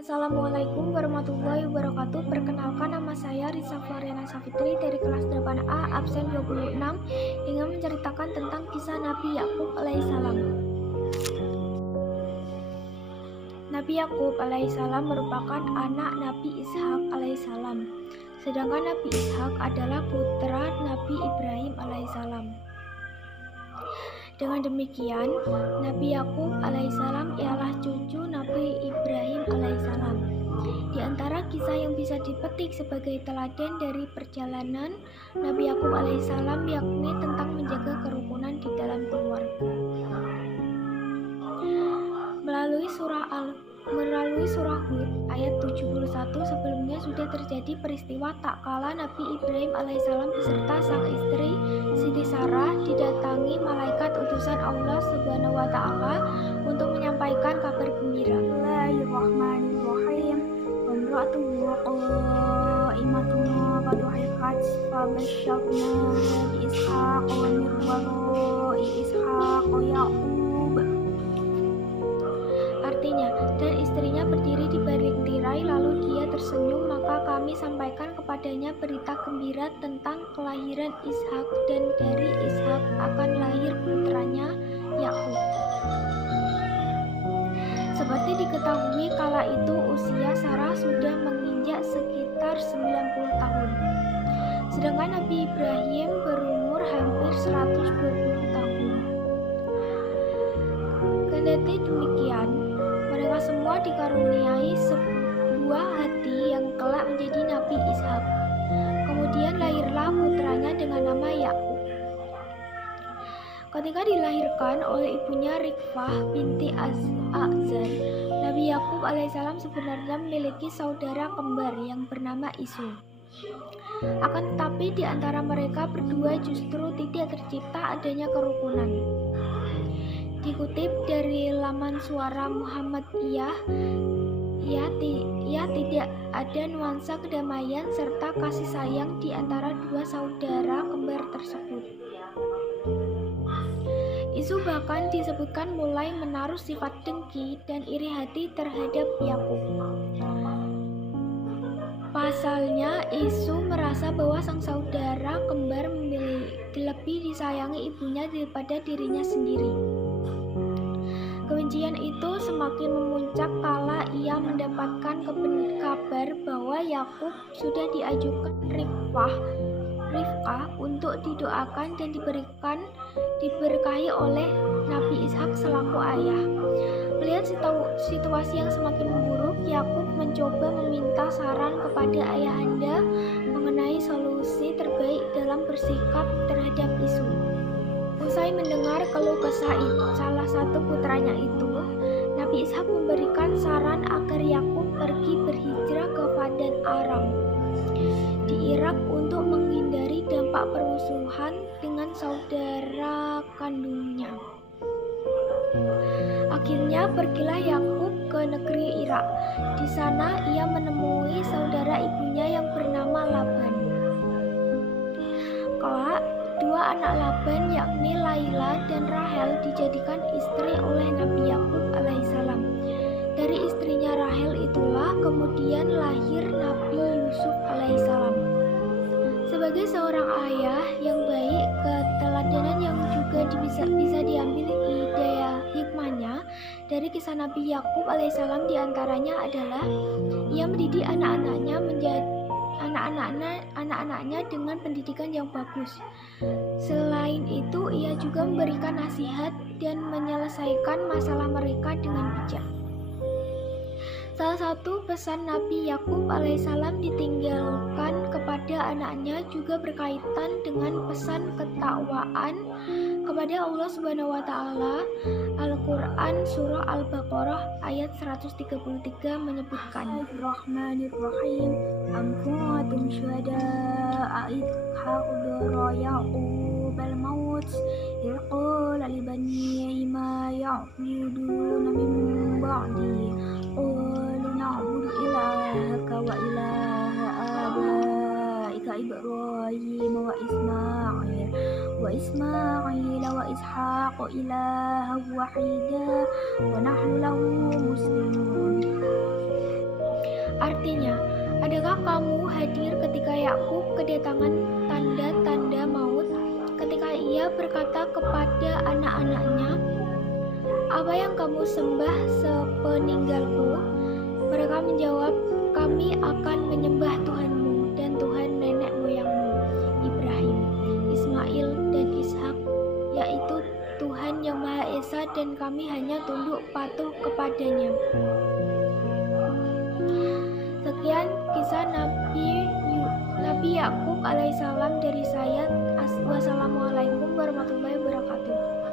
Assalamualaikum warahmatullahi wabarakatuh. Perkenalkan, nama saya Risa Floriana Safitri dari kelas 8A absen 26 ingin menceritakan tentang kisah Nabi Yakub alaihissalam. Nabi Yakub alaihissalam merupakan anak Nabi Ishak alaihissalam, sedangkan Nabi Ishak adalah putra Nabi Ibrahim alaihissalam. Dengan demikian, Nabi Yakub alaihissalam ialah cucu Nabi Ibrahim alaihissalam. Di antara kisah yang bisa dipetik sebagai teladan dari perjalanan Nabi Yakub alaihissalam yakni tentang menjaga kerukunan di dalam keluarga. Melalui surah Hud ayat 71 sebelumnya sudah terjadi peristiwa tak kala Nabi Ibrahim alaihissalam beserta sang istri Siti Sarah didatangi malaikat utusan Allah Subhanahu wa taala untuk menyampaikan kabar gembira. Bismillahirrahmanirrahim. Wamra'atuhu qa'imatun fadhahikat fabasyarnaha biishaq wa min wara'i ishaq Yaqub. Artinya, dan istrinya berdiri di balik tirai lalu dia tersenyum, maka kami sampaikan kepadanya berita gembira tentang kelahiran Ishak, dan dari Ishak akan lahir putranya Yakub. Seperti diketahui kala itu usia Sarah sudah menginjak sekitar 90 tahun. Sedangkan Nabi Ibrahim berumur hampir 120 tahun. Kendati demikian, mereka semua dikaruniai sebuah hati yang kelak menjadi Nabi Ishak. Kemudian lahirlah putranya dengan nama Yakub. Ketika dilahirkan oleh ibunya Rifkah binti Azan, Nabi Yakub alaihissalam sebenarnya memiliki saudara kembar yang bernama Isu. Akan tetapi di antara mereka berdua justru tidak tercipta adanya kerukunan. Dikutip dari laman Suara Muhammadiyah, ya tidak ada nuansa kedamaian serta kasih sayang di antara dua saudara kembar tersebut. Isu bahkan disebutkan mulai menaruh sifat dengki dan iri hati terhadap Yakub. Pasalnya, Isu merasa bahwa sang saudara kembar lebih disayangi ibunya daripada dirinya sendiri. Kebencian itu semakin memuncak kala ia mendapatkan kabar bahwa Yakub sudah diajukan Rifkah untuk didoakan dan diberkahi oleh Nabi Ishak selaku ayah. Melihat situasi yang semakin memburuk, Yakub mencoba meminta saran kepada ayahanda mengenai solusi terbaik dalam bersikap terhadap Isu. Usai mendengar keluh kesah salah satu putranya itu, Nabi Ishak memberikan saran agar Yakub pergi berhijrah ke Padan Aram di Irak untuk menghindari dampak permusuhan dengan saudara kandungnya. Akhirnya pergilah Yakub ke negeri Irak. Di sana ia menemui saudara ibunya yang bernama Laban. Kelak, dua anak Laban yakni Laila dan Rahel dijadikan istri oleh Nabi Yakub alaihissalam. Dari istrinya Rahel itulah kemudian lahir Nabi Yusuf alaihissalam. Sebagai seorang ayah yang baik, keteladanan yang juga bisa diambil hikmahnya dari kisah Nabi Yakub alaihissalam diantaranya adalah ia mendidik anak-anaknya dengan pendidikan yang bagus. Selain itu, ia juga memberikan nasihat dan menyelesaikan masalah mereka dengan bijak. Salah satu pesan Nabi Yakub alaihissalam ditinggalkan kepada anaknya juga berkaitan dengan pesan ketakwaan kepada Allah Subhanahu wa taala. Al-Qur'an surah Al-Baqarah ayat 133 menyebutkan, Bismillahirrahmanirrahim. Am kuntum syuhada'a idh hadara Ya'qub al-maut idh qala li banihi ma ya'buduna min ba'di qalu na'budu ilahaka wa ilaha abaika Ibrahim wa Ismail wa Ishaq ilaha wahida wa nahnu lahu muslimun. kedatangan tanda-tanda maut. Ketika ia berkata kepada anak-anaknya, "Apa yang kamu sembah sepeninggalku?" Mereka menjawab, "Kami akan menyembah Tuhanmu dan Tuhan nenek moyangmu, Ibrahim, Ismail, dan Ishak, yaitu Tuhan yang Maha Esa, dan kami hanya tunduk patuh kepadanya." Sekian kisah Nabi Yakub alaihissalam dari saya. Wassalamualaikum warahmatullahi wabarakatuh.